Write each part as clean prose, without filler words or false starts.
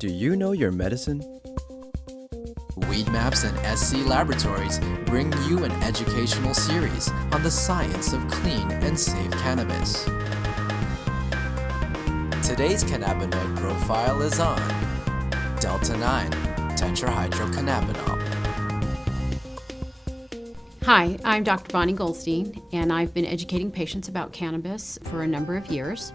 Do you know your medicine? Weed Maps and SC Laboratories bring you an educational series on the science of clean and safe cannabis. Today's cannabinoid profile is on Delta-9 Tetrahydrocannabinol. Hi, I'm Dr. Bonnie Goldstein, and I've been educating patients about cannabis for a number of years.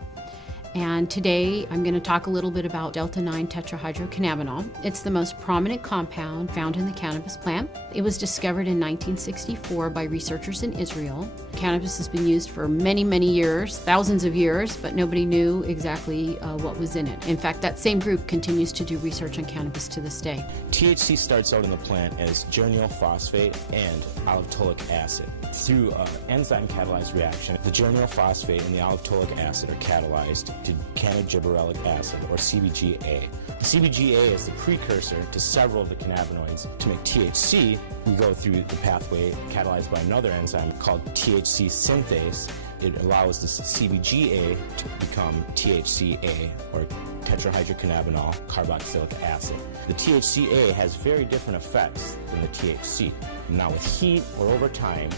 And today I'm going to talk a little bit about Delta-9 Tetrahydrocannabinol. It's the most prominent compound found in the cannabis plant. It was discovered in 1964 by researchers in Israel. Cannabis has been used for many, many years, thousands of years, but nobody knew exactly what was in it. In fact, that same group continues to do research on cannabis to this day. THC starts out in the plant as geranyl phosphate and allitolic acid. Through an enzyme-catalyzed reaction, the geranyl phosphate and the allitolic acid are catalyzed to cannabigerolic acid, or CBGA. The CBGA is the precursor to several of the cannabinoids. To make THC, we go through the pathway catalyzed by another enzyme called THC synthase. It allows the CBGA to become THCA, or Tetrahydrocannabinol carboxylic acid. The THCA has very different effects than the THC. Now with heat or over time,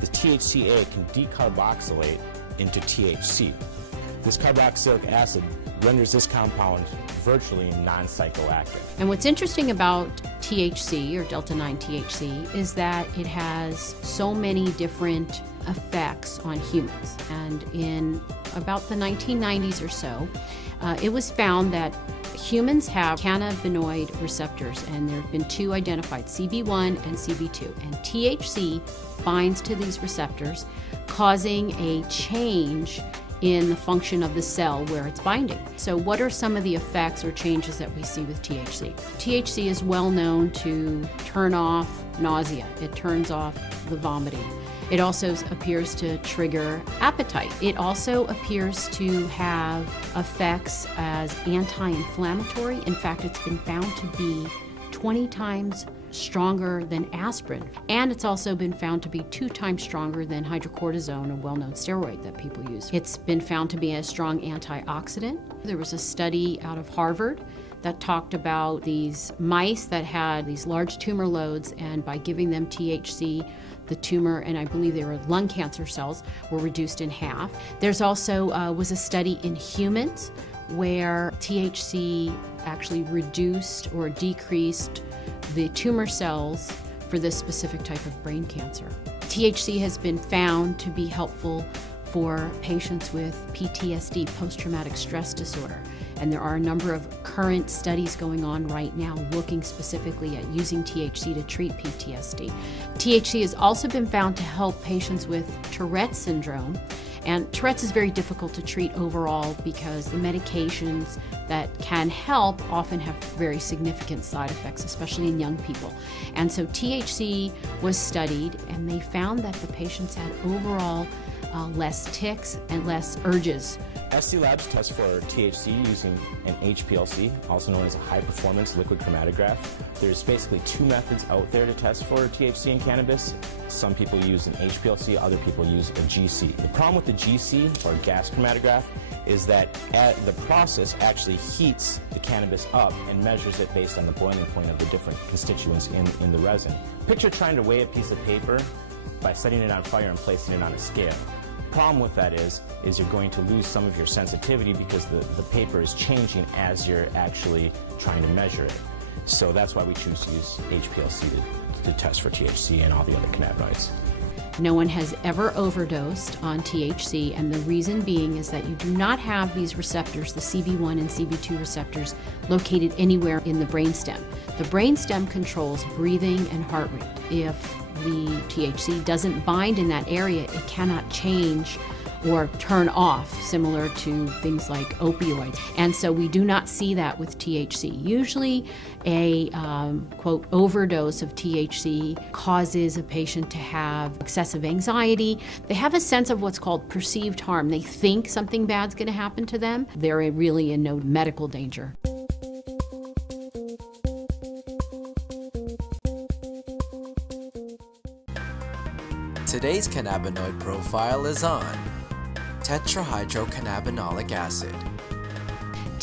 the THCA can decarboxylate into THC. This carboxylic acid renders this compound virtually non-psychoactive. And what's interesting about THC, or Delta-9 THC, is that it has so many different effects on humans. And in about the 1990s or so, it was found that humans have cannabinoid receptors, and there have been two identified, CB1 and CB2. And THC binds to these receptors, causing a change in the function of the cell where it's binding. So what are some of the effects or changes that we see with THC? THC is well known to turn off nausea. It turns off the vomiting. It also appears to trigger appetite. It also appears to have effects as anti-inflammatory. In fact, it's been found to be 20 times stronger than aspirin. And it's also been found to be 2 times stronger than hydrocortisone, a well-known steroid that people use. It's been found to be a strong antioxidant. There was a study out of Harvard that talked about these mice that had these large tumor loads, and by giving them THC, the tumor, and I believe they were lung cancer cells, were reduced in half. There's also was a study in humans where THC actually reduced or decreased the tumor cells for this specific type of brain cancer. THC has been found to be helpful for patients with PTSD, post-traumatic stress disorder. And there are a number of current studies going on right now looking specifically at using THC to treat PTSD. THC has also been found to help patients with Tourette's syndrome. And Tourette's is very difficult to treat overall because the medications that can help often have very significant side effects, especially in young people. And so THC was studied, and they found that the patients had overall less tics and less urges. SC Labs tests for THC using an HPLC, also known as a high-performance liquid chromatograph. There's basically 2 methods out there to test for THC in cannabis. Some people use an HPLC, other people use a GC. The problem with the GC, or gas chromatograph, is that the process actually heats the cannabis up and measures it based on the boiling point of the different constituents in the resin. Picture trying to weigh a piece of paper by setting it on fire and placing it on a scale. Problem with that is you're going to lose some of your sensitivity because the paper is changing as you're actually trying to measure it. So that's why we choose to use HPLC to test for THC and all the other cannabinoids. No one has ever overdosed on THC, and the reason being is that you do not have these receptors, the CB1 and CB2 receptors, located anywhere in the brainstem. The brainstem controls breathing and heart rate. If the THC doesn't bind in that area, it cannot change or turn off, similar to things like opioids. And so we do not see that with THC. Usually a, quote, overdose of THC causes a patient to have excessive anxiety. They have a sense of what's called perceived harm. They think something bad's gonna happen to them. They're really in no medical danger. Today's cannabinoid profile is on Tetrahydrocannabinolic acid.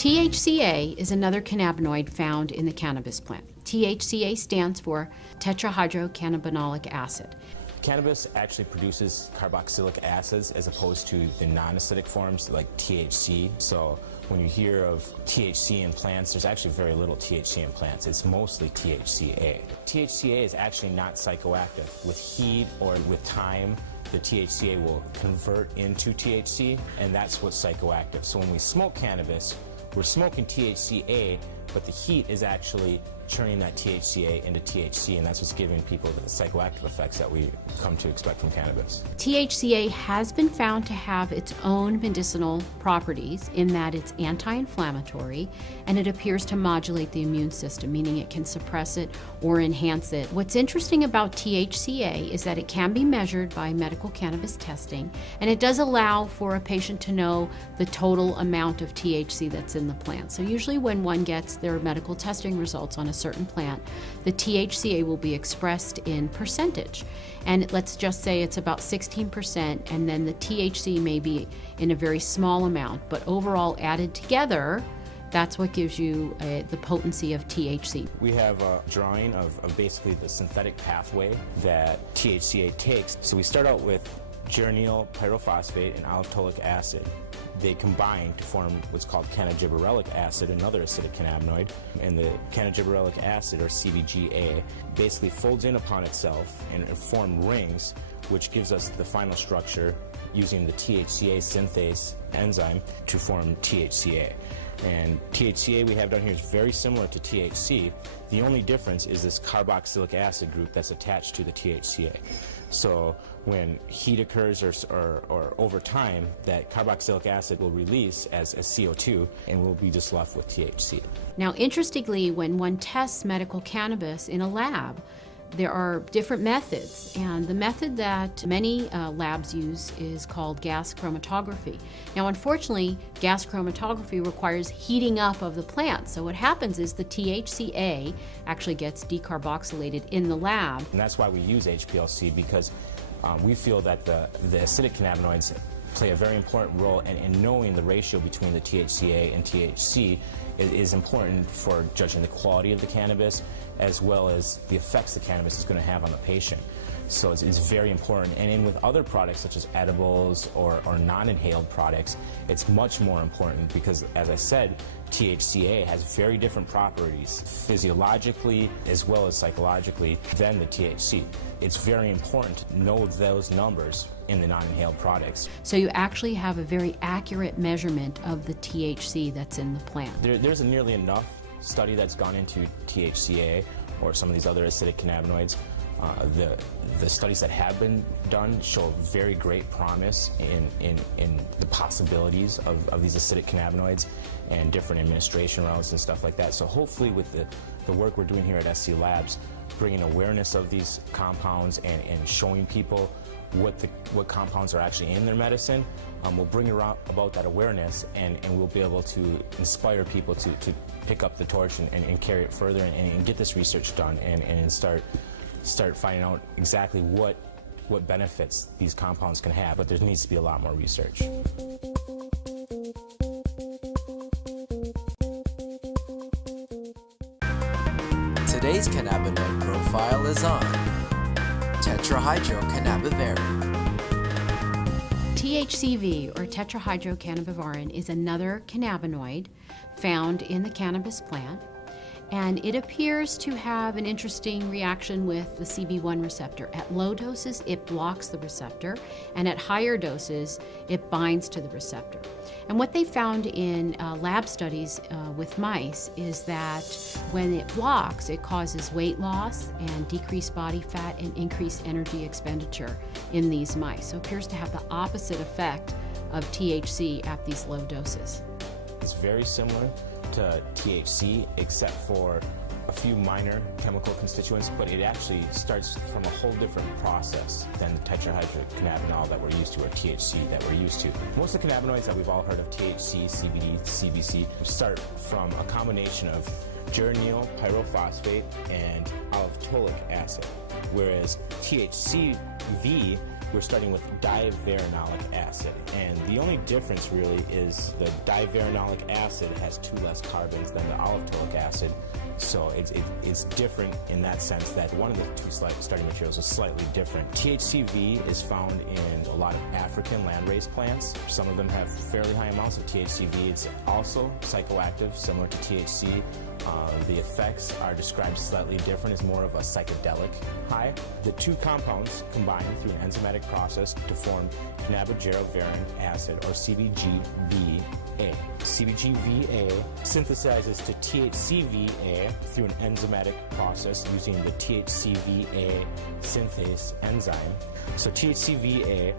THCA is another cannabinoid found in the cannabis plant. THCA stands for Tetrahydrocannabinolic acid. Cannabis actually produces carboxylic acids as opposed to the non-acidic forms like THC. So when you hear of THC in plants, there's actually very little THC in plants. It's mostly THCA. THCA is actually not psychoactive. With heat or with time, the THCA will convert into THC, and that's what's psychoactive. So when we smoke cannabis, we're smoking THCA, but the heat is actually turning that THCA into THC, and that's what's giving people the psychoactive effects that we come to expect from cannabis. THCA has been found to have its own medicinal properties in that it's anti-inflammatory and it appears to modulate the immune system, meaning it can suppress it or enhance it. What's interesting about THCA is that it can be measured by medical cannabis testing, and it does allow for a patient to know the total amount of THC that's in the plant. So usually when one gets their medical testing results on a certain plant, the THCA will be expressed in percentage. And let's just say it's about 16%, and then the THC may be in a very small amount, but overall added together, that's what gives you the potency of THC. We have a drawing of basically the synthetic pathway that THCA takes. So we start out with geranyl pyrophosphate and alloptolic acid. They combine to form what's called cannabigerolic acid, another acidic cannabinoid, and the cannabigerolic acid, or CBGA, basically folds in upon itself and form rings, which gives us the final structure using the THCA synthase enzyme to form THCA. And THCA we have down here is very similar to THC. The only difference is this carboxylic acid group that's attached to the THCA. So when heat occurs or over time, that carboxylic acid will release as CO2, and we'll be just left with THC. Now, interestingly, when one tests medical cannabis in a lab, there are different methods, and the method that many labs use is called gas chromatography. Now, unfortunately, gas chromatography requires heating up of the plant, so what happens is the THCA actually gets decarboxylated in the lab. And that's why we use HPLC, because we feel that the acidic cannabinoids play a very important role, and knowing the ratio between the THCA and THC is important for judging the quality of the cannabis as well as the effects the cannabis is going to have on the patient. So it's very important. And in with other products such as edibles or non-inhaled products, it's much more important because, as I said, THCA has very different properties physiologically as well as psychologically than the THC. It's very important to know those numbers in the non-inhaled products. So you actually have a very accurate measurement of the THC that's in the plant. There's nearly enough study that's gone into THCA or some of these other acidic cannabinoids. The studies that have been done show very great promise in the possibilities of these acidic cannabinoids and different administration routes and stuff like that. So hopefully with the work we're doing here at SC Labs, bringing awareness of these compounds and showing people what compounds are actually in their medicine, will bring about that awareness, and we'll be able to inspire people to pick up the torch and carry it further and get this research done and start finding out exactly what benefits these compounds can have. But there needs to be a lot more research. Today's cannabinoid profile is on Tetrahydrocannabivarin. THCV, or Tetrahydrocannabivarin, is another cannabinoid found in the cannabis plant, and it appears to have an interesting reaction with the CB1 receptor. At low doses, it blocks the receptor, and at higher doses, it binds to the receptor. And what they found in lab studies with mice is that when it blocks, it causes weight loss and decreased body fat and increased energy expenditure in these mice. So it appears to have the opposite effect of THC at these low doses. It's very similar to THC except for a few minor chemical constituents, but it actually starts from a whole different process than the tetrahydrocannabinol that we're used to, or THC that we're used to. Most of the cannabinoids that we've all heard of, THC, CBD, CBC, start from a combination of geranyl pyrophosphate and alloptolic acid, whereas THCV we're starting with divarenolic acid. And the only difference really is the divarenolic acid has 2 less carbons than the alloptolic acid. So it's different in that sense that one of the 2 starting materials is slightly different. THCV is found in a lot of African landraised plants. Some of them have fairly high amounts of THCV. It's also psychoactive, similar to THC. The effects are described slightly different as more of a psychedelic high. The 2 compounds combine through an enzymatic process to form Cannabigerol acid, or CBGVA. CBGVA synthesizes to THCVA through an enzymatic process using the THCVA synthase enzyme. So THCVA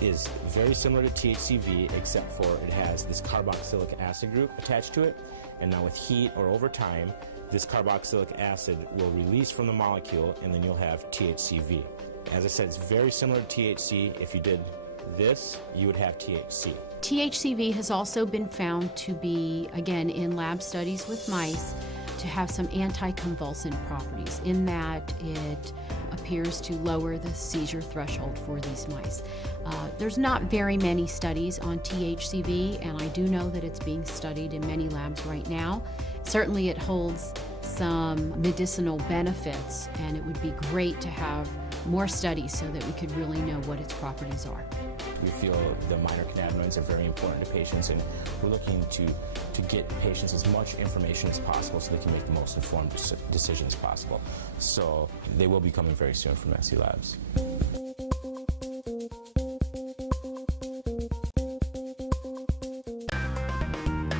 is very similar to THCV, except for it has this carboxylic acid group attached to it. And now with heat or over time, this carboxylic acid will release from the molecule, and then you'll have THCV. As I said, it's very similar to THC. If you did this, you would have THC. THCV has also been found to be, again, in lab studies with mice, to have some anticonvulsant properties in that it appears to lower the seizure threshold for these mice. There's not very many studies on THCV, and I do know that it's being studied in many labs right now. Certainly it holds some medicinal benefits, and it would be great to have more studies so that we could really know what its properties are. We feel the minor cannabinoids are very important to patients, and we're looking to get patients as much information as possible so they can make the most informed decisions possible. So they will be coming very soon from SC Labs.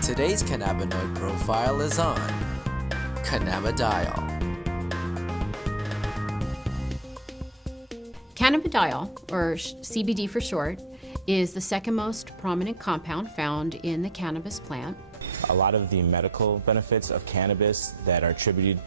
Today's cannabinoid profile is on Cannabidiol. Cannabidiol, or CBD for short, is the second most prominent compound found in the cannabis plant. A lot of the medical benefits of cannabis that are attributed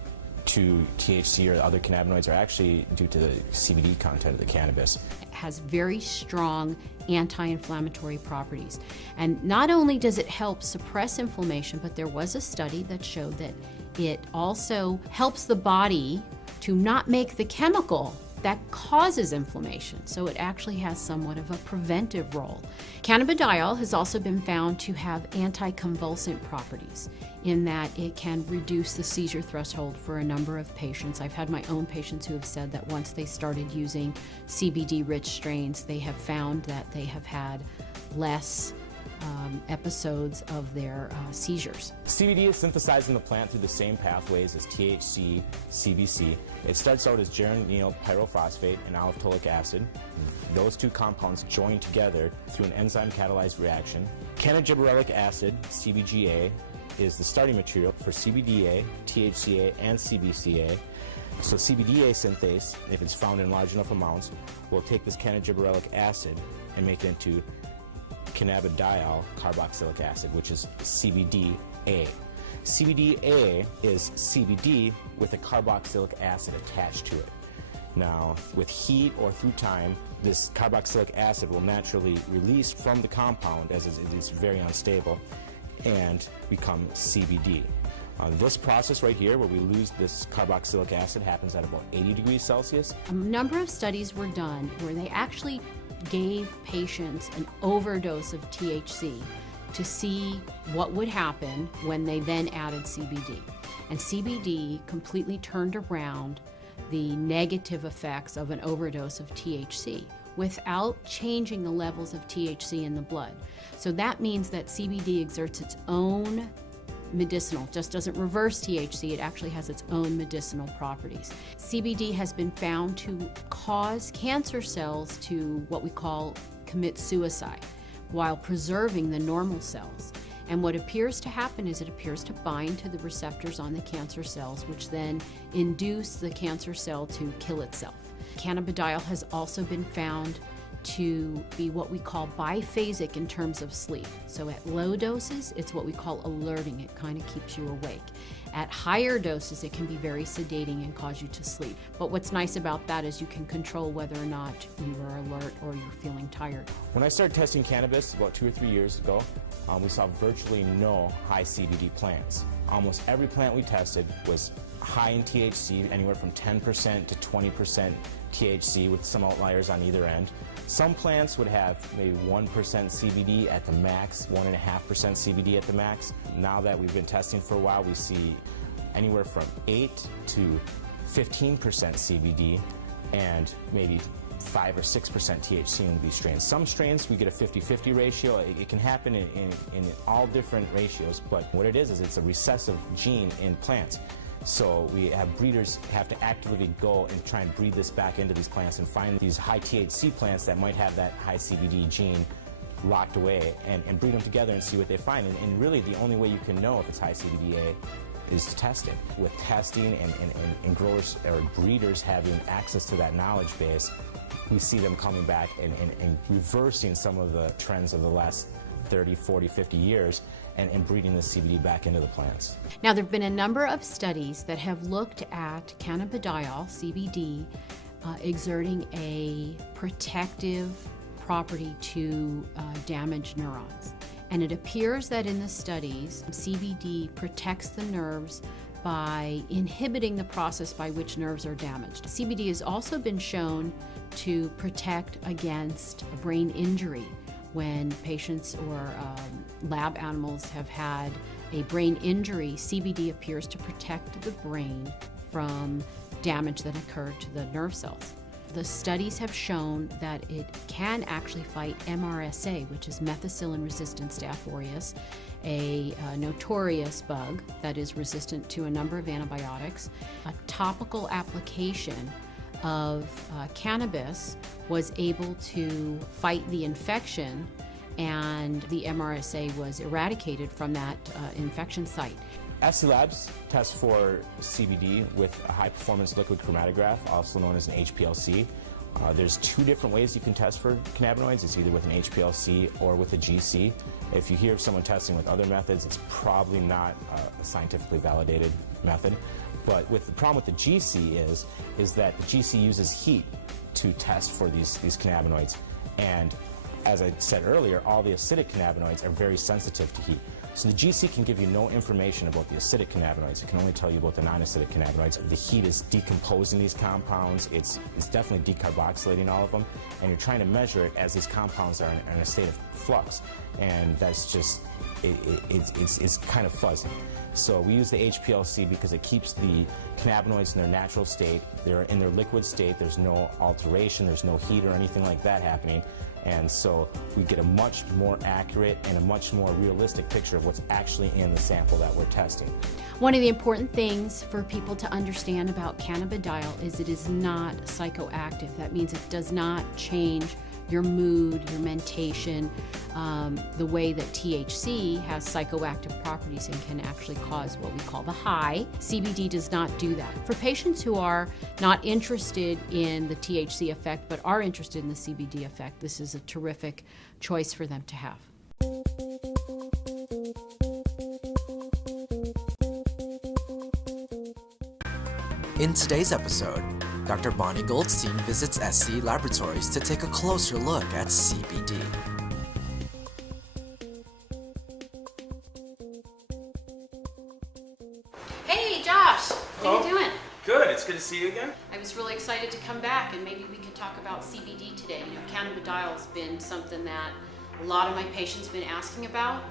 to THC or other cannabinoids are actually due to the CBD content of the cannabis. It has very strong anti-inflammatory properties. And not only does it help suppress inflammation, but there was a study that showed that it also helps the body to not make the chemical that causes inflammation. So it actually has somewhat of a preventive role. Cannabidiol has also been found to have anticonvulsant properties in that it can reduce the seizure threshold for a number of patients. I've had my own patients who have said that once they started using CBD-rich strains, they have found that they have had less episodes of their seizures. CBD is synthesized in the plant through the same pathways as THC, CBC. It starts out as geranyl pyrophosphate and alloptolic acid. Those 2 compounds join together through an enzyme-catalyzed reaction. Cannabigerolic acid, CBGA, is the starting material for CBDA, THCA, and CBCA. So CBDA synthase, if it's found in large enough amounts, will take this cannabigerolic acid and make it into cannabidiol carboxylic acid, which is CBDA. CBDA is CBD with a carboxylic acid attached to it. Now, with heat or through time, this carboxylic acid will naturally release from the compound, as it is very unstable, and become CBD. This process right here, where we lose this carboxylic acid, happens at about 80 degrees Celsius. A number of studies were done where they actually gave patients an overdose of THC to see what would happen when they then added CBD. And CBD completely turned around the negative effects of an overdose of THC without changing the levels of THC in the blood. So that means that CBD exerts its own medicinal, just doesn't reverse THC, it actually has its own medicinal properties. CBD has been found to cause cancer cells to what we call commit suicide while preserving the normal cells. And what appears to happen is it appears to bind to the receptors on the cancer cells, which then induce the cancer cell to kill itself. Cannabidiol has also been found to be what we call biphasic in terms of sleep. So at low doses, it's what we call alerting. It kind of keeps you awake. At higher doses, it can be very sedating and cause you to sleep. But what's nice about that is you can control whether or not you are alert or you're feeling tired. When I started testing cannabis about 2 or 3 years ago, we saw virtually no high CBD plants. Almost every plant we tested was high in THC, anywhere from 10% to 20% THC with some outliers on either end. Some plants would have maybe 1% CBD at the max, 1.5% CBD at the max. Now that we've been testing for a while, we see anywhere from 8 to 15% CBD and maybe 5 or 6% THC in these strains. Some strains we get a 50-50 ratio. It can happen in all different ratios, but what it is it's a recessive gene in plants. So we have breeders have to actively go and try and breed this back into these plants and find these high THC plants that might have that high CBD gene locked away and breed them together and see what they find. And really the only way you can know if it's high CBDA is to test it. With testing and growers or breeders having access to that knowledge base, we see them coming back and reversing some of the trends of the last 30, 40, 50 years and breeding the CBD back into the plants. Now, there have been a number of studies that have looked at cannabidiol, CBD, exerting a protective property to damaged neurons. And it appears that in the studies, CBD protects the nerves by inhibiting the process by which nerves are damaged. CBD has also been shown to protect against brain injury. When patients or lab animals have had a brain injury, CBD appears to protect the brain from damage that occurred to the nerve cells. The studies have shown that it can actually fight MRSA, which is methicillin-resistant Staph aureus, a notorious bug that is resistant to a number of antibiotics. A topical application of cannabis was able to fight the infection, and the MRSA was eradicated from that infection site. SC Labs tests for CBD with a high-performance liquid chromatograph, also known as an HPLC. There's two different ways you can test for cannabinoids. It's either with an HPLC or with a GC. If you hear of someone testing with other methods, it's probably not a scientifically validated method. But the problem with the GC is that the GC uses heat to test for these cannabinoids. And as I said earlier, all the acidic cannabinoids are very sensitive to heat. So the GC can give you no information about the acidic cannabinoids. It can only tell you about the non-acidic cannabinoids. The heat is decomposing these compounds. It's definitely decarboxylating all of them. And you're trying to measure it as these compounds are in a state of flux. And that's just, it's kind of fuzzy. So we use the HPLC because it keeps the cannabinoids in their natural state. They're in their liquid state. There's no alteration. There's no heat or anything like that happening. And so we get a much more accurate and a much more realistic picture of what's actually in the sample that we're testing. One of the important things for people to understand about cannabidiol is it is not psychoactive. That means it does not change your mood, your mentation, the way that THC has psychoactive properties and can actually cause what we call the high. CBD does not do that. For patients who are not interested in the THC effect but are interested in the CBD effect, this is a terrific choice for them to have. In today's episode, Dr. Bonnie Goldstein visits SC Laboratories to take a closer look at CBD. Hey Josh, how you doing? Good, it's good to see you again. I was really excited to come back and maybe we could talk about CBD today. You know, cannabidiol has been something that a lot of my patients have been asking about,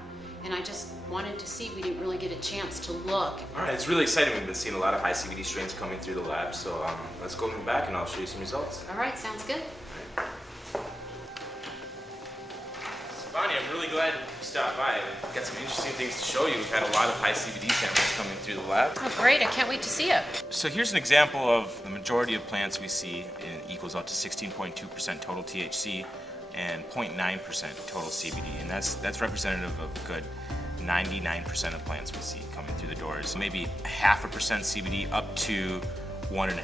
and I just wanted to see, we didn't really get a chance to look. All right, it's really exciting. We've been seeing a lot of high CBD strains coming through the lab, so let's go back and I'll show you some results. All right, sounds good. So Bonnie, I'm really glad you stopped by. I've got some interesting things to show you. We've had a lot of high CBD samples coming through the lab. Oh great, I can't wait to see it. So here's an example of the majority of plants we see. It equals out to 16.2% total THC and 0.9% total CBD, and that's representative of a good 99% of plants we see coming through the doors. Maybe 0.5% CBD up to 1.5%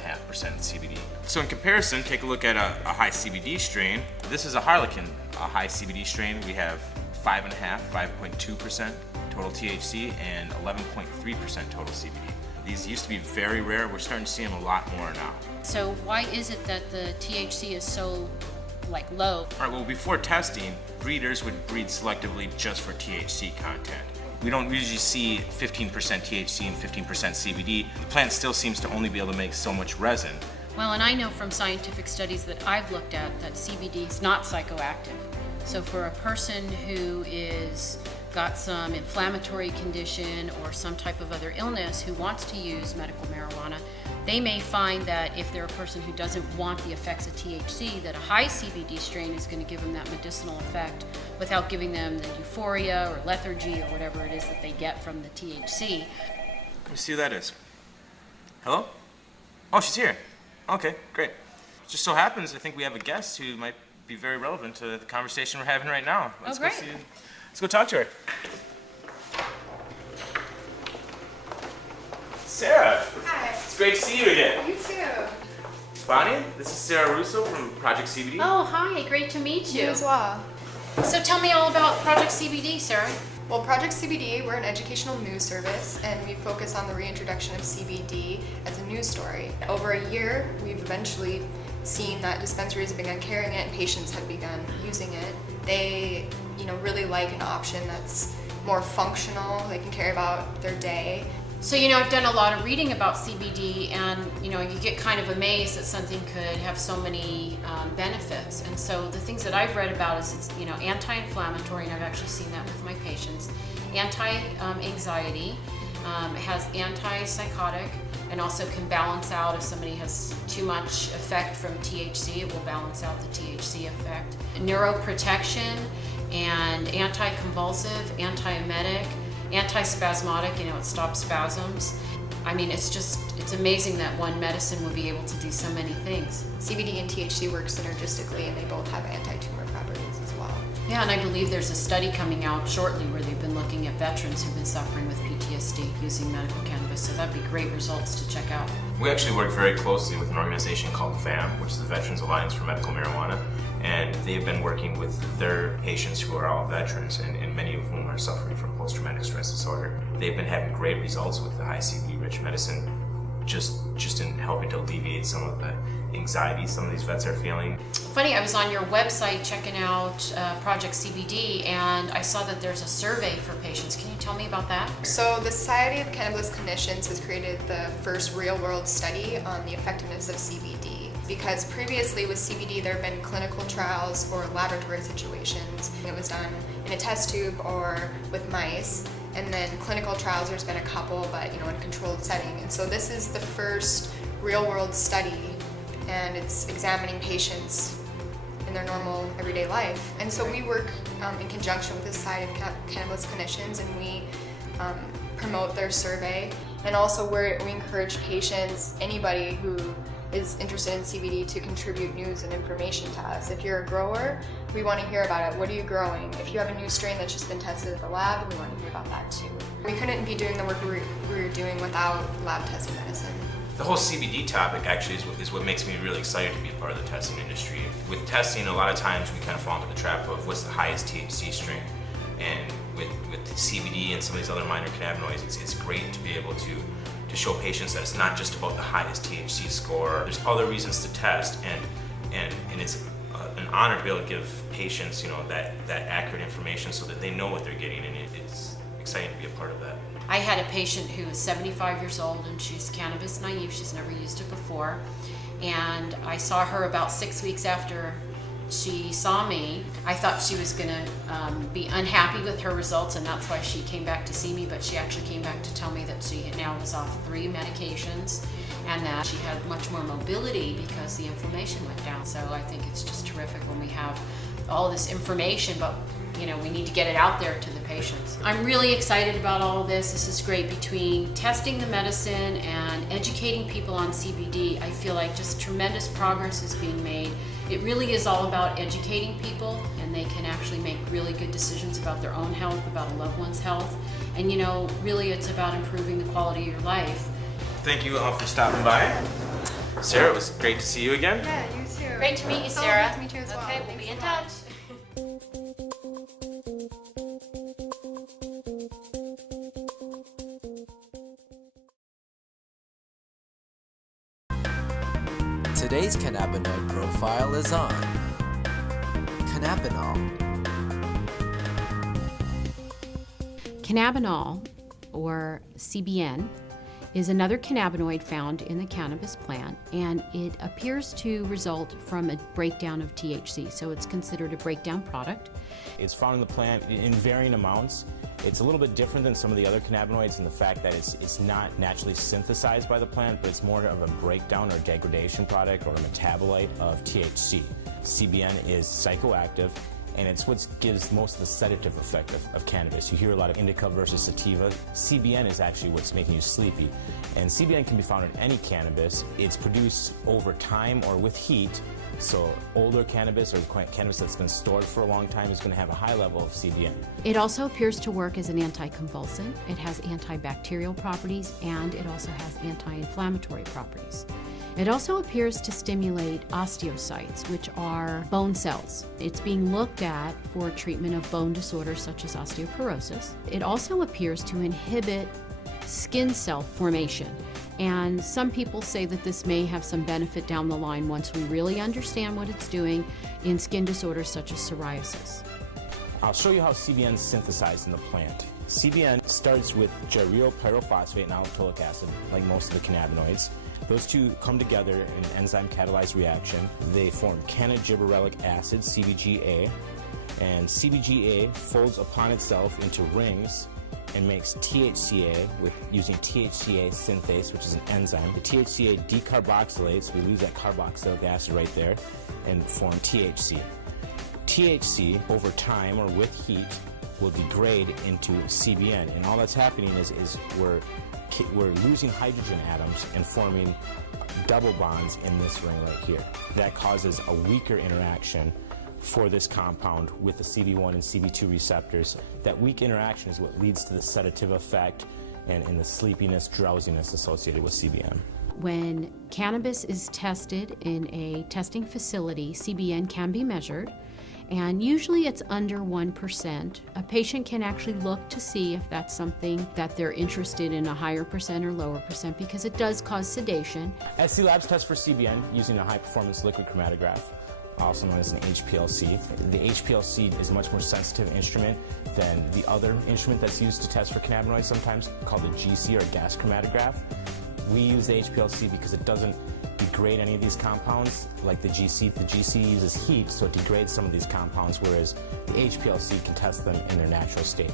CBD. So in comparison, take a look at a high CBD strain. This is a Harlequin, a high CBD strain. We have 5.2% total THC and 11.3% total CBD. These used to be very rare. We're starting to see them a lot more now. So why is it that the THC is so low? All right, well, before testing, breeders would breed selectively just for THC content. We don't usually see 15% THC and 15% CBD. The plant still seems to only be able to make so much resin, Well, and I know from scientific studies that I've looked at that CBD is not psychoactive. So for a person who is got some inflammatory condition or some type of other illness who wants to use medical marijuana, they may find that if they're a person who doesn't want the effects of THC, that a high CBD strain is going to give them that medicinal effect without giving them the euphoria or lethargy or whatever it is that they get from the THC. Let me see who that is. Hello? Oh, she's here. Okay, great. Just so happens, I think we have a guest who might be very relevant to the conversation we're having right now. Let's great. Let's go talk to her. Sarah. Hi. It's great to see you again. You too. Bonnie, this is Sarah Russo from Project CBD. Oh, hi, great to meet you. You as well. So tell me all about Project CBD, Sarah. Well, Project CBD, we're an educational news service, and we focus on the reintroduction of CBD as a news story. Over a year, we've eventually seen that dispensaries have begun carrying it and patients have begun using it. They, really like an option that's more functional. They can carry about their day. So, I've done a lot of reading about CBD, and, you get kind of amazed that something could have so many benefits. And so the things that I've read about is it's, anti-inflammatory, and I've actually seen that with my patients, anti-anxiety, it has anti-psychotic, and also can balance out if somebody has too much effect from THC, it will balance out the THC effect. Neuroprotection and anti-convulsive, anti-emetic, anti-spasmodic, it stops spasms. I mean, it's amazing that one medicine will be able to do so many things. CBD and THC work synergistically, and they both have anti-tumor properties as well. Yeah, and I believe there's a study coming out shortly where they've been looking at veterans who've been suffering with PTSD using medical cannabis, so that'd be great results to check out. We actually work very closely with an organization called FAM, which is the Veterans Alliance for Medical Marijuana, and they've been working with their patients who are all veterans, and many of whom are suffering from post-traumatic stress disorder. They've been having great results with the high CBD-rich medicine, just in helping to alleviate some of the anxiety some of these vets are feeling. Funny, I was on your website checking out Project CBD, and I saw that there's a survey for patients. Can you tell me about that? So the Society of Cannabis Clinicians has created the first real-world study on the effectiveness of CBD. Because previously with CBD there have been clinical trials or laboratory situations. It was done in a test tube or with mice. And then clinical trials, there's been a couple, but in a controlled setting. And so this is the first real-world study, and it's examining patients in their normal everyday life. And so we work in conjunction with the Society of Cannabis Clinicians, and we promote their survey. And also we encourage patients, anybody who is interested in CBD, to contribute news and information to us. If you're a grower, we want to hear about it. What are you growing? If you have a new strain that's just been tested at the lab, we want to hear about that too. We couldn't be doing the work we're doing without lab-tested medicine. The whole CBD topic actually is what makes me really excited to be a part of the testing industry. With testing, a lot of times we kind of fall into the trap of what's the highest THC strain. And with CBD and some of these other minor cannabinoids, it's great to be able to show patients that it's not just about the highest THC score. There's other reasons to test, and it's an honor to be able to give patients, that accurate information so that they know what they're getting, and it's exciting to be a part of that. I had a patient who is 75 years old, and she's cannabis naive. She's never used it before. And I saw her about 6 weeks after she saw me. I thought she was going to be unhappy with her results, and that's why she came back to see me, but she actually came back to tell me that she now was off 3 medications and that she had much more mobility because the inflammation went down. So I think it's just terrific when we have all this information, but we need to get it out there to the patients. I'm really excited about all of this. This is great. Between testing the medicine and educating people on CBD, I feel like just tremendous progress is being made. It really is all about educating people, and they can actually make really good decisions about their own health, about a loved one's health. And really it's about improving the quality of your life. Thank you all for stopping by. Sarah, it was great to see you again. Yeah, you too. Great to meet you, So Sarah. Great to meet you as well. Okay, we'll Thanks be in so touch. much. Today's cannabinoid profile is on Cannabinol. Cannabinol, or CBN, is another cannabinoid found in the cannabis plant, and it appears to result from a breakdown of THC, so it's considered a breakdown product. It's found in the plant in varying amounts. It's a little bit different than some of the other cannabinoids in the fact that it's not naturally synthesized by the plant, but it's more of a breakdown or degradation product or a metabolite of THC. CBN is psychoactive, and it's what gives most of the sedative effect of cannabis. You hear a lot of indica versus sativa. CBN is actually what's making you sleepy. And CBN can be found in any cannabis. It's produced over time or with heat. So older cannabis or cannabis that's been stored for a long time is going to have a high level of CBN. It also appears to work as an anticonvulsant. It has antibacterial properties, and it also has anti-inflammatory properties. It also appears to stimulate osteocytes, which are bone cells. It's being looked at for treatment of bone disorders such as osteoporosis. It also appears to inhibit skin cell formation. And some people say that this may have some benefit down the line once we really understand what it's doing in skin disorders such as psoriasis. I'll show you how CBN is synthesized in the plant. CBN starts with gyryl pyrophosphate and allopulic acid, like most of the cannabinoids. Those two come together in an enzyme-catalyzed reaction. They form cannabigerolic acid, CBGA, and CBGA folds upon itself into rings and makes THCA using THCA synthase, which is an enzyme. The THCA decarboxylates, we lose that carboxylic acid right there, and form THC. THC, over time or with heat, will degrade into CBN, and all that's happening is we're losing hydrogen atoms and forming double bonds in this ring right here. That causes a weaker interaction for this compound with the CB1 and CB2 receptors. That weak interaction is what leads to the sedative effect and the sleepiness, drowsiness associated with CBN. When cannabis is tested in a testing facility, CBN can be measured, and usually it's under 1%. A patient can actually look to see if that's something that they're interested in, a higher percent or lower percent, because it does cause sedation. SC Labs test for CBN using a high-performance liquid chromatograph, also known as an HPLC. The HPLC is a much more sensitive instrument than the other instrument that's used to test for cannabinoids sometimes, called the GC or gas chromatograph. We use the HPLC because it doesn't degrade any of these compounds like the GC. The GC uses heat, so it degrades some of these compounds, whereas the HPLC can test them in their natural state.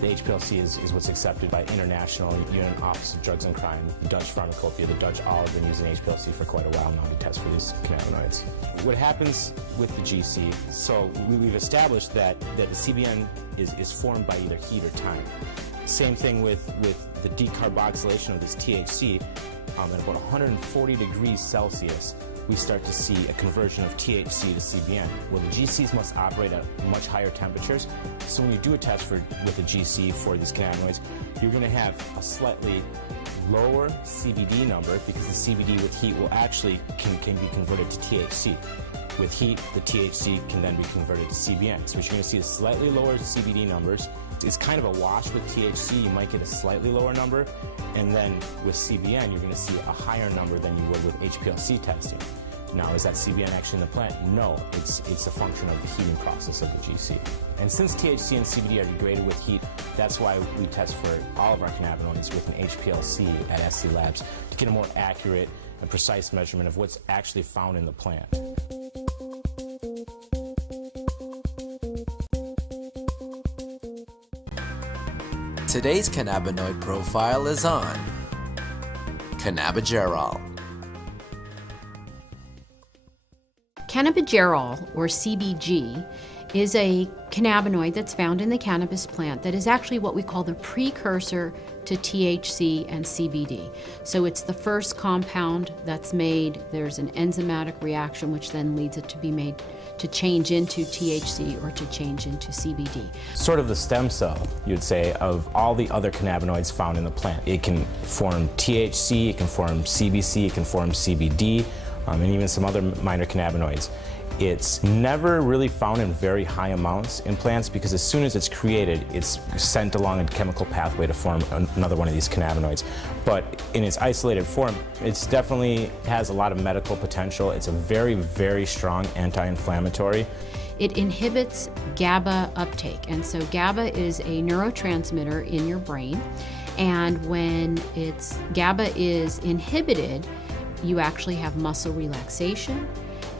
The HPLC is what's accepted by International Union Office of Drugs and Crime, the Dutch Pharmacopoeia. The Dutch all have been using HPLC for quite a while now to test for these cannabinoids. What happens with the GC, so we've established that the CBN is formed by either heat or time. Same thing with the decarboxylation of this THC. At about 140 degrees Celsius, we start to see a conversion of THC to CBN. Well, the GCs must operate at much higher temperatures. So when you do a test with a GC for these cannabinoids, you're going to have a slightly lower CBD number because the CBD with heat will actually can be converted to THC. With heat, the THC can then be converted to CBN. So what you're going to see is slightly lower CBD numbers. It's kind of a wash with THC. You might get a slightly lower number, and then with CBN, you're going to see a higher number than you would with HPLC testing. Now, is that CBN actually in the plant? No, it's a function of the heating process of the GC. And since THC and CBD are degraded with heat, that's why we test for all of our cannabinoids with an HPLC at SC Labs to get a more accurate and precise measurement of what's actually found in the plant. Today's cannabinoid profile is on Cannabigerol. Cannabigerol, or CBG, is a cannabinoid that's found in the cannabis plant that is actually what we call the precursor to THC and CBD. So it's the first compound that's made. There's an enzymatic reaction which then leads it to be made to change into THC or to change into CBD. Sort of the stem cell, you'd say, of all the other cannabinoids found in the plant. It can form THC, it can form CBC, it can form CBD, and even some other minor cannabinoids. It's never really found in very high amounts in plants because as soon as it's created, it's sent along a chemical pathway to form another one of these cannabinoids. But in its isolated form, it definitely has a lot of medical potential. It's a very, very strong anti-inflammatory. It inhibits GABA uptake, and so GABA is a neurotransmitter in your brain, And when GABA is inhibited, you actually have muscle relaxation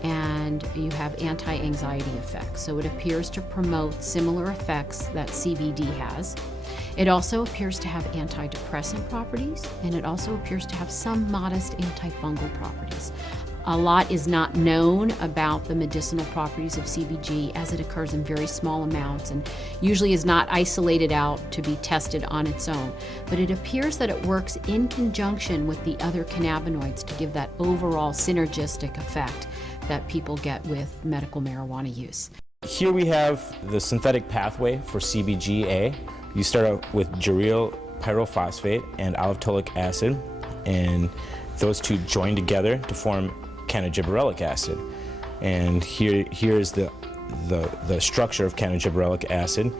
and you have anti-anxiety effects. So it appears to promote similar effects that CBD has. It also appears to have antidepressant properties, and it also appears to have some modest antifungal properties. A lot is not known about the medicinal properties of CBG, as it occurs in very small amounts and usually is not isolated out to be tested on its own. But it appears that it works in conjunction with the other cannabinoids to give that overall synergistic effect that people get with medical marijuana use. Here we have the synthetic pathway for CBGA. You start out with gyryl pyrophosphate and olivetolic acid, and those two join together to form cannabigerolic acid. And here's the structure of cannabigerolic acid.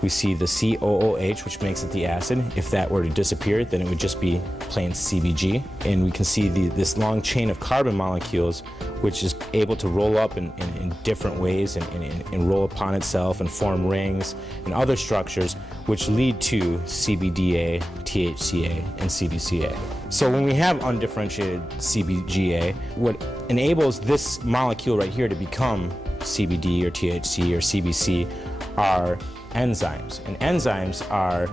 We see the COOH, which makes it the acid. If that were to disappear, then it would just be plain CBG. And we can see this long chain of carbon molecules, which is able to roll up in different ways and roll upon itself and form rings and other structures, which lead to CBDA, THCA, and CBCA. So when we have undifferentiated CBGA, what enables this molecule right here to become CBD or THC or CBC are enzymes. And enzymes are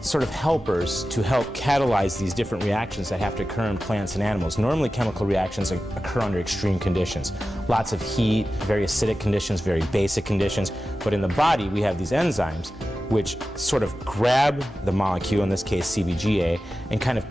sort of helpers to help catalyze these different reactions that have to occur in plants and animals. Normally chemical reactions occur under extreme conditions. Lots of heat, very acidic conditions, very basic conditions. But in the body we have these enzymes which sort of grab the molecule, in this case CBGA, and kind of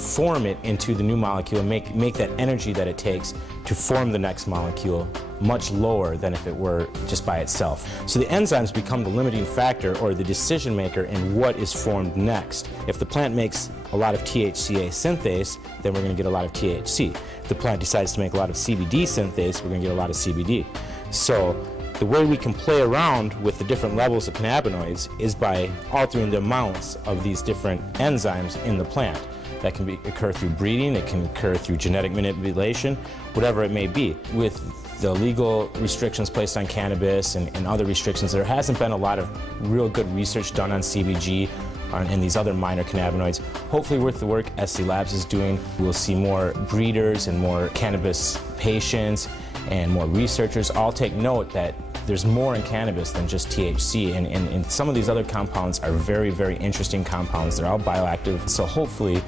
form it into the new molecule and make that energy that it takes to form the next molecule much lower than if it were just by itself. So the enzymes become the limiting factor or the decision maker in what is formed next. If the plant makes a lot of THCA synthase, then we're going to get a lot of THC. If the plant decides to make a lot of CBD synthase, we're going to get a lot of CBD. So the way we can play around with the different levels of cannabinoids is by altering the amounts of these different enzymes in the plant. That can occur through breeding, it can occur through genetic manipulation, whatever it may be. With the legal restrictions placed on cannabis and other restrictions, there hasn't been a lot of real good research done on CBG and these other minor cannabinoids. Hopefully with the work SC Labs is doing, we'll see more breeders and more cannabis patients and more researchers all take note that there's more in cannabis than just THC, and some of these other compounds are very, very interesting compounds. They're all bioactive, so hopefully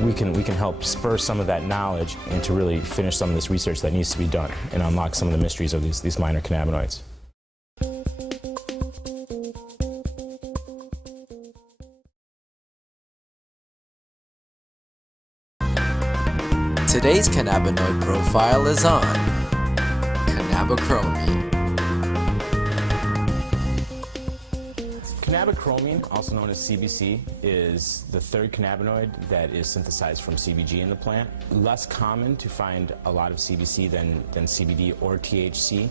we can help spur some of that knowledge and to really finish some of this research that needs to be done and unlock some of the mysteries of these minor cannabinoids. Today's cannabinoid profile is on Cannabichromene. Cannabichromene, also known as CBC, is the third cannabinoid that is synthesized from CBG in the plant. Less common to find a lot of CBC than CBD or THC.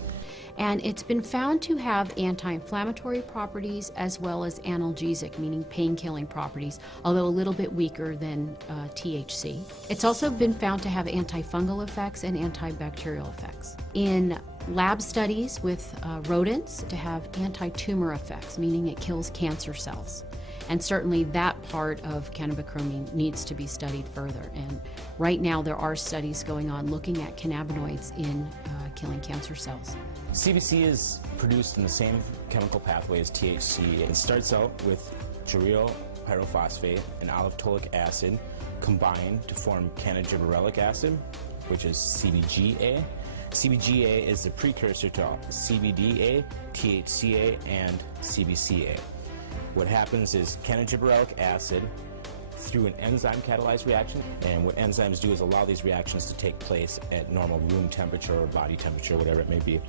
And it's been found to have anti-inflammatory properties as well as analgesic, meaning pain-killing properties, although a little bit weaker than THC. It's also been found to have antifungal effects and antibacterial effects. In lab studies with rodents, to have anti-tumor effects, meaning it kills cancer cells. And certainly that part of cannabichromene needs to be studied further. And right now there are studies going on looking at cannabinoids in killing cancer cells. CBC is produced in the same chemical pathway as THC. It starts out with gyryl pyrophosphate and olivetolic acid combined to form cannabigerolic acid, which is CBGA. CBGA is the precursor to CBDA, THCA, and CBCA. What happens is cannabigerolic acid through an enzyme catalyzed reaction, and what enzymes do is allow these reactions to take place at normal room temperature or body temperature, whatever it may be.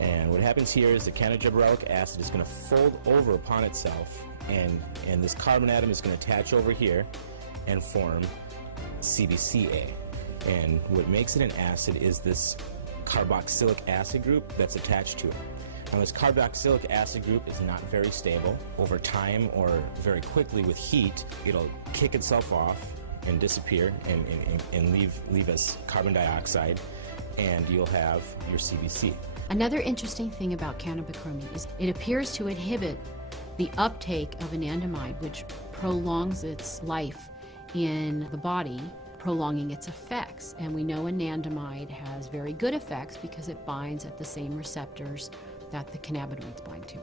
And what happens here is the cannabigerolic acid is going to fold over upon itself, and this carbon atom is going to attach over here and form CBCA. And what makes it an acid is this carboxylic acid group that's attached to it. Now this carboxylic acid group is not very stable. Over time or very quickly with heat, it'll kick itself off and disappear and leave us carbon dioxide, and you'll have your CBC. Another interesting thing about cannabichromene is it appears to inhibit the uptake of anandamide, which prolongs its life in the body, prolonging its effects. And we know anandamide has very good effects because it binds at the same receptors that the cannabinoids bind to.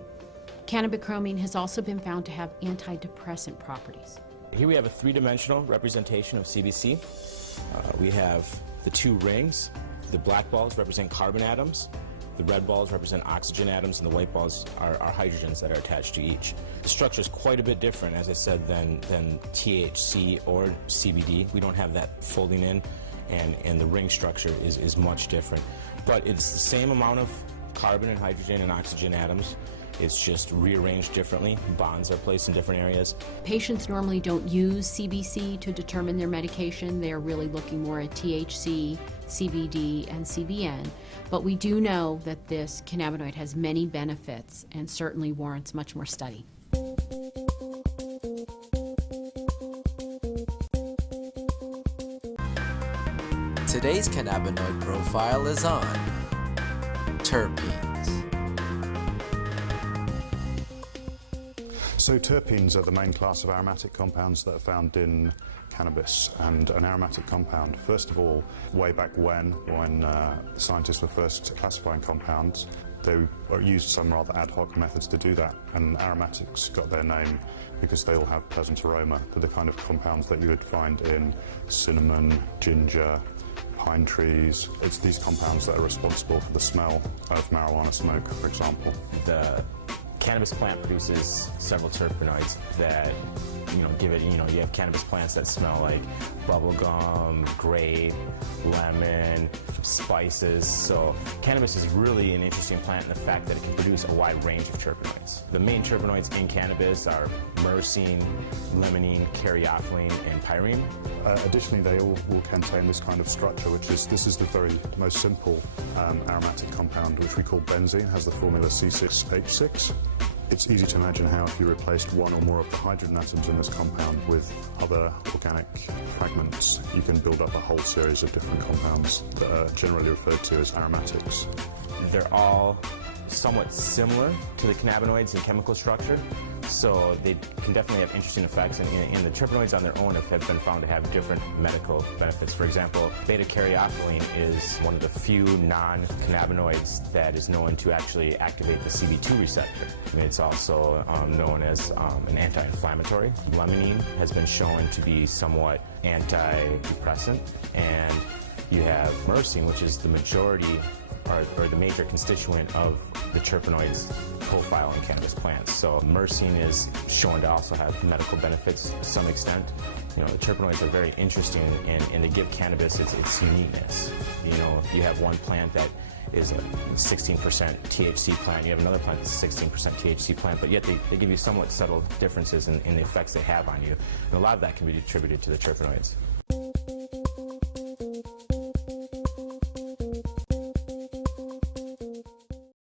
Cannabichromene has also been found to have antidepressant properties. Here we have a three-dimensional representation of CBC. We have the two rings. The black balls represent carbon atoms. The red balls represent oxygen atoms, and the white balls are hydrogens that are attached to each. The structure is quite a bit different, as I said, than THC or CBD. We don't have that folding in, and the ring structure is much different. But it's the same amount of carbon and hydrogen and oxygen atoms. It's just rearranged differently. Bonds are placed in different areas. Patients normally don't use CBC to determine their medication. They're really looking more at THC, CBD, and CBN. But we do know that this cannabinoid has many benefits and certainly warrants much more study. Today's cannabinoid profile is on terpenes. So terpenes are the main class of aromatic compounds that are found in cannabis. And an aromatic compound, first of all, way back when scientists were first classifying compounds, they used some rather ad hoc methods to do that. And aromatics got their name because they all have pleasant aroma. They're the kind of compounds that you would find in cinnamon, ginger, pine trees. It's these compounds that are responsible for the smell of marijuana smoke, for example. The cannabis plant produces several terpenoids that, give it, you have cannabis plants that smell like bubblegum, grape, lemon, spices. So cannabis is really an interesting plant in the fact that it can produce a wide range of terpenoids. The main terpenoids in cannabis are myrcene, limonene, caryophyllene, and pyrene. Additionally, they all will contain this kind of structure, this is the very most simple aromatic compound, which we call benzene, has the formula C6H6. It's easy to imagine how if you replaced one or more of the hydrogen atoms in this compound with other organic fragments, you can build up a whole series of different compounds that are generally referred to as aromatics. They're all somewhat similar to the cannabinoids in chemical structure, so they can definitely have interesting effects, and the terpenoids on their own have been found to have different medical benefits. For example, beta-caryophyllene is one of the few non-cannabinoids that is known to actually activate the CB2 receptor. It's also known as an anti-inflammatory. Limonene has been shown to be somewhat antidepressant, and you have myrcene, which is the majority or the major constituent of the terpenoids profile in cannabis plants. So myrcene is shown to also have medical benefits to some extent. The terpenoids are very interesting, and they give cannabis its uniqueness. You have one plant that is a 16% THC plant, you have another plant that's a 16% THC plant, but yet they give you somewhat subtle differences in the effects they have on you. And a lot of that can be attributed to the terpenoids.